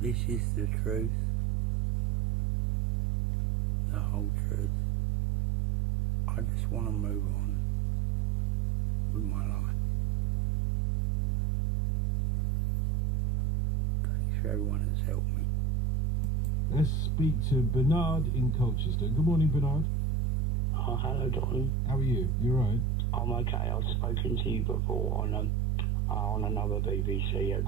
This is the truth. The whole truth. I just want to move on with my life. Thanks for everyone that's helped me. Let's speak to Bernard in Colchester. Good morning, Bernard. Oh, hello, Don. How are you? You all right? I'm okay. I've spoken to you before on another BBC yes.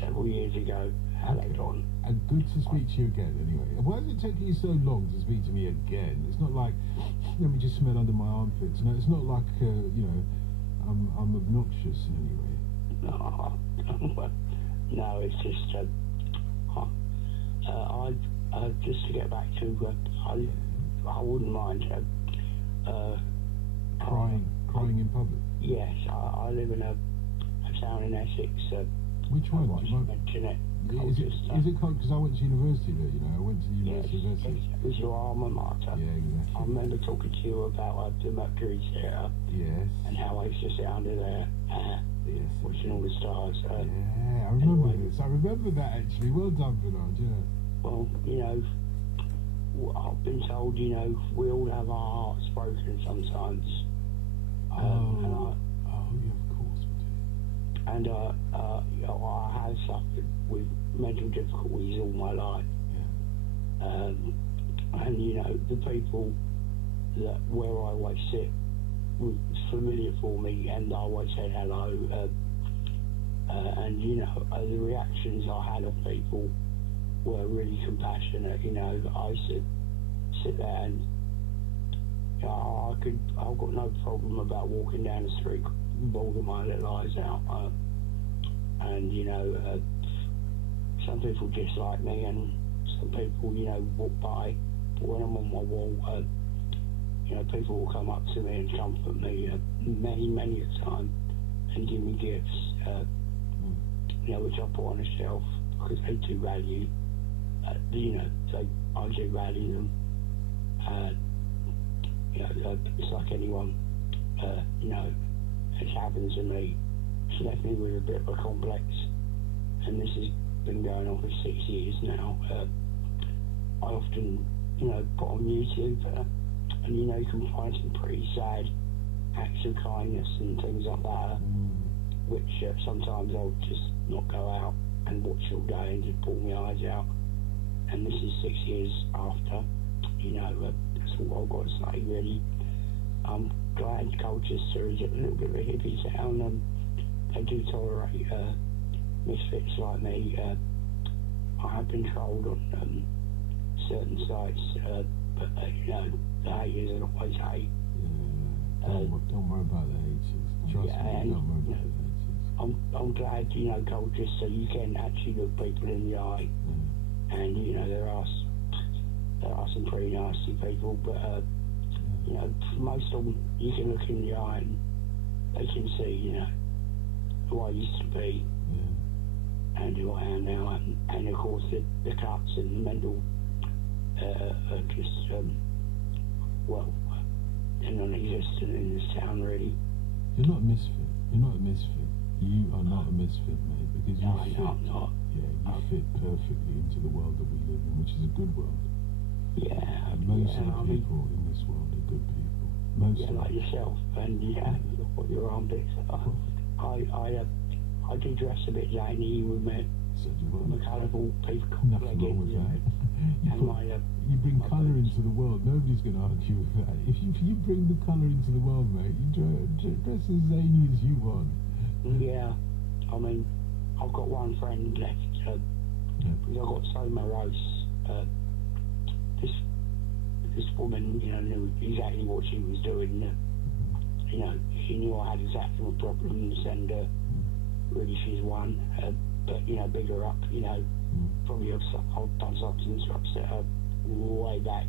several years ago. Hello, Okay. Don. And good to speak to you again, anyway. Why is it taking you so long to speak to me again? It's not like, let me just smell under my armpits. No, it's not like, I'm obnoxious in any way. No, it's just, just to get back to, I wouldn't mind, Crying in public? Yes, I live in a town in Essex. Which one? I Do you mind? mention it. Is it because I went to university there, you know? I went to the University of Essex. It was your alma mater. Yeah, exactly. I remember talking to you about the Mercury Theatre. Yes. And how I used to sit under there, Yes. watching all the stars. Yeah, I remember this. I remember that, actually. Well done, Bernard, yeah. Well, I've been told, we all have our hearts broken sometimes. Yeah, of course we do. And I have suffered with mental difficulties all my life. Yeah. And the people where I always sit was familiar for me, and I always said hello. And the reactions I had of people were really compassionate. I used to sit there and I've got no problem about walking down the street, bawling my little eyes out. And some people dislike me, and some people walk by. But when I'm on my wall, people will come up to me and comfort me many a time and give me gifts, which I put on a shelf because they do value. I do value them. It's like anyone, it's happened to me. It's left me with a bit of a complex, and this has been going on for 6 years now. I often, put on YouTube, and you can find some pretty sad acts of kindness and things like that, which sometimes I'll just not go out and watch all day and just pull my eyes out. And this is 6 years after, that's all I've got to say, really. I'm glad Colchester is a little bit of a hippie town. They do tolerate misfits like me. I have been trolled on certain sites, but the haters are always hate. Don't worry about the haters. Trust me, don't worry about the haters. I'm glad, Colchester, you can actually look people in the eye. And there are some pretty nasty people, but most of them you can look in the eye and they can see who I used to be and who I am now, and of course the cuts and the mental are just they're non-existent in this town, really. You're not a misfit. You're not a misfit. You are not a misfit, mate, because you fit. I'm not. Yeah, you fit perfectly into the world that we live in, which is a good world. Yeah. And most of the people in this world are good people. Most of like yourself, and look what your armpits are. I do dress a bit zany with my colourful people. Nothing wrong with that. You bring colour into the world. Nobody's going to argue with that. If you bring the colour into the world, mate, you dress as zany as you want. Yeah, I mean, I've got one friend left because I got so morose. This woman, knew exactly what she was doing. She knew I had exactly my problems, and really she's one. But bigger up. Probably I've done something to upset her way back.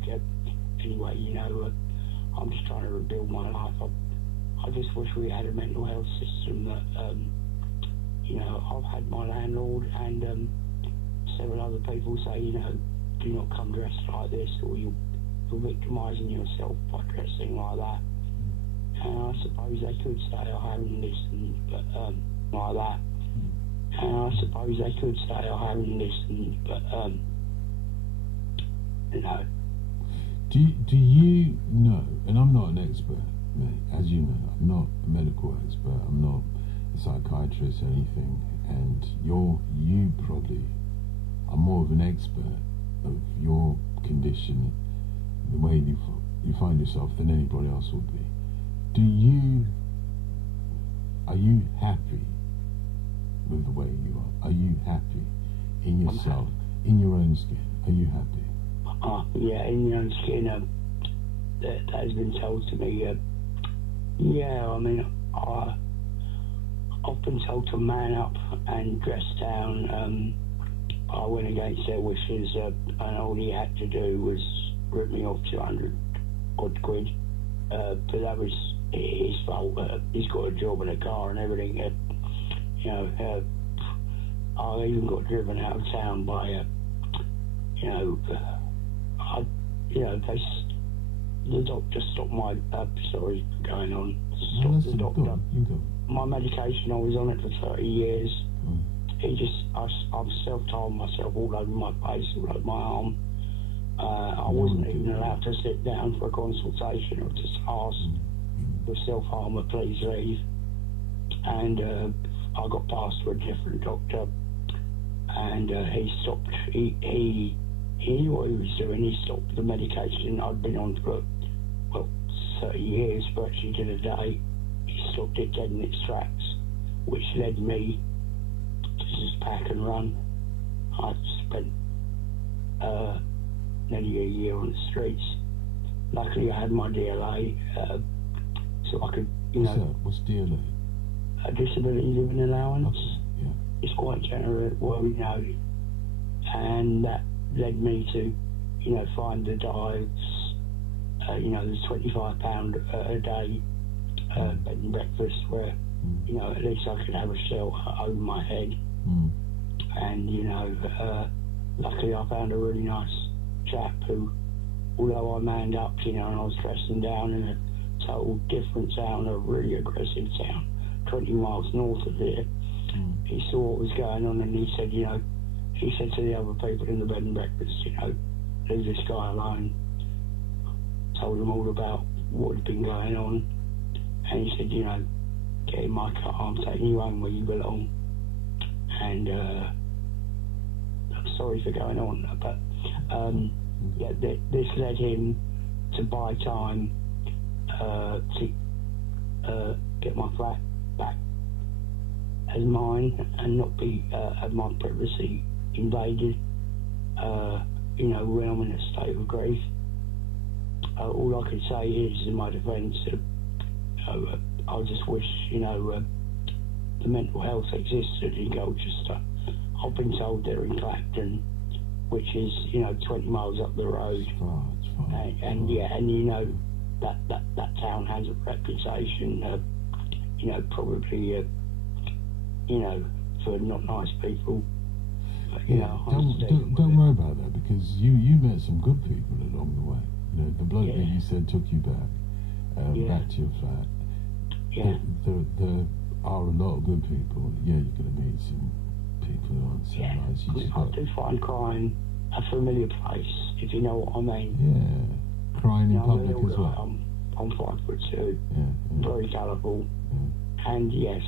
Anyway, I'm just trying to rebuild my life. I just wish we had a mental health system that, I've had my landlord and several other people say, do not come dressed like this, or you're victimising yourself by dressing like that. And I suppose they could say I haven't listened, but like that. And I suppose they could say I haven't listened, but, you know. Do you know, and I'm not an expert, mate, as you know, I'm not a medical expert, I'm not a psychiatrist or anything, and you probably are more of an expert of your condition, the way you find yourself, than anybody else will be. Are you happy with the way you are? Are you happy in yourself, in your own skin? Are you happy? Yeah, in your own skin, that has been told to me. Yeah, I mean, I've been told to man up and dress down. I went against their wishes, and all he had to do was rip me off 200 odd quid. But that was his fault. He's got a job and a car and everything. You know, I even got driven out of town by, the doctor stopped my, sorry, going on. Stopped the doctor. My medication, I was on it for 30 years. I've self-told myself all over my face, all over my arm. I wasn't even allowed to sit down for a consultation or just ask the self-harmer, please leave. And I got passed to a different doctor, and he stopped. He knew what he was doing. He stopped the medication I'd been on for 30 years, virtually to the day. He stopped it dead in its tracks, which led me to just pack and run. I spent nearly a year on the streets. Luckily, I had my DLA, so I could, What's DLA? A disability living allowance. Okay, yeah. It's quite generous, and that led me to, find the dives. There's £25 a day bed and breakfast where, at least I could have a shelter over my head. And, luckily I found a really nice chap who, although I manned up, and I was dressing down in a total different town, a really aggressive town, 20 miles north of here, he saw what was going on, and he said, he said to the other people in the bed and breakfast, leave this guy alone. Told them all about what had been going on, and he said, get in my car, I'm taking you home where you belong. And I'm sorry for going on, but this led him to buy time to get my flat back as mine and not be have my privacy invaded. When I'm in a state of grief. All I can say is, in my defence, I just wish, the mental health existed in Colchester. I've been told they're in Clacton, which is, 20 miles up the road. It's far. That town has a reputation, probably, for not nice people. But, don't worry about that, because you met some good people along the way. The bloke that you said took you back to your flat. Yeah. There are a lot of good people. Yeah, you're going to meet some people who aren't so nice. I do find crime a familiar place, if you know what I mean. Yeah, crying in public as well. I'm 5'2", yeah. very colourful, and yes,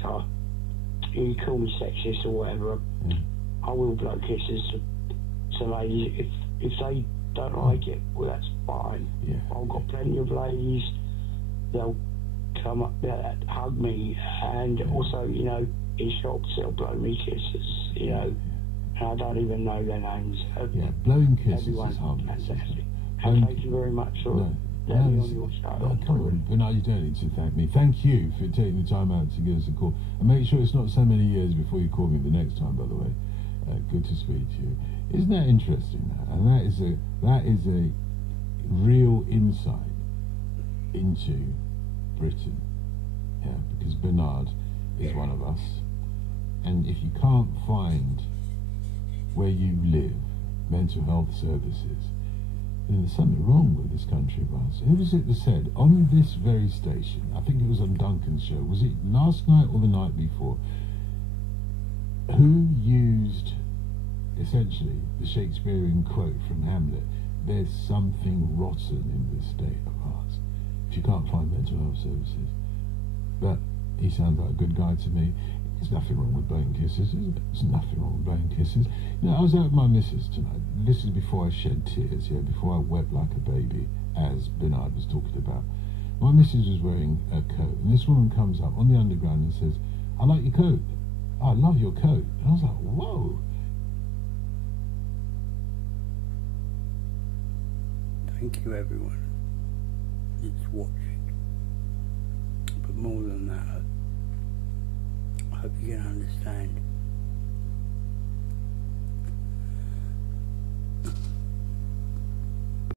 you call me sexist or whatever, I will blow kisses to ladies if they don't like it. Well, that's fine. Yeah. I've got plenty of ladies. They'll come up there, hug me, and also, in shops they'll blow me kisses. And I don't even know their names. Blowing kisses is harmless. And thank you very much for letting me on your show. Come on, but no, you don't need to thank me. Thank you for taking the time out to give us a call. And make sure it's not so many years before you call me the next time, by the way. Good to speak to you. Isn't that interesting? And that is a real insight into Britain. Yeah, because Bernard is one of us. And if you can't find where you live mental health services, then there's something wrong with this country of ours. Who was it that said on this very station, I think it was on Duncan's show, was it last night or the night before, who used essentially the Shakespearean quote from Hamlet, "There's something rotten in this state of ours if you can't find mental health services." But he sounds like a good guy to me. There's nothing wrong with blowing kisses, is it? There's nothing wrong with blowing kisses. You know, I was out with my missus tonight. This is before I shed tears, yeah, before I wept like a baby, as Bernard was talking about. My missus was wearing a coat, and this woman comes up on the underground and says, "I like your coat. Oh, I love your coat." And I was like, whoa. Thank you, everyone. It's watching. But more than that, I hope you can understand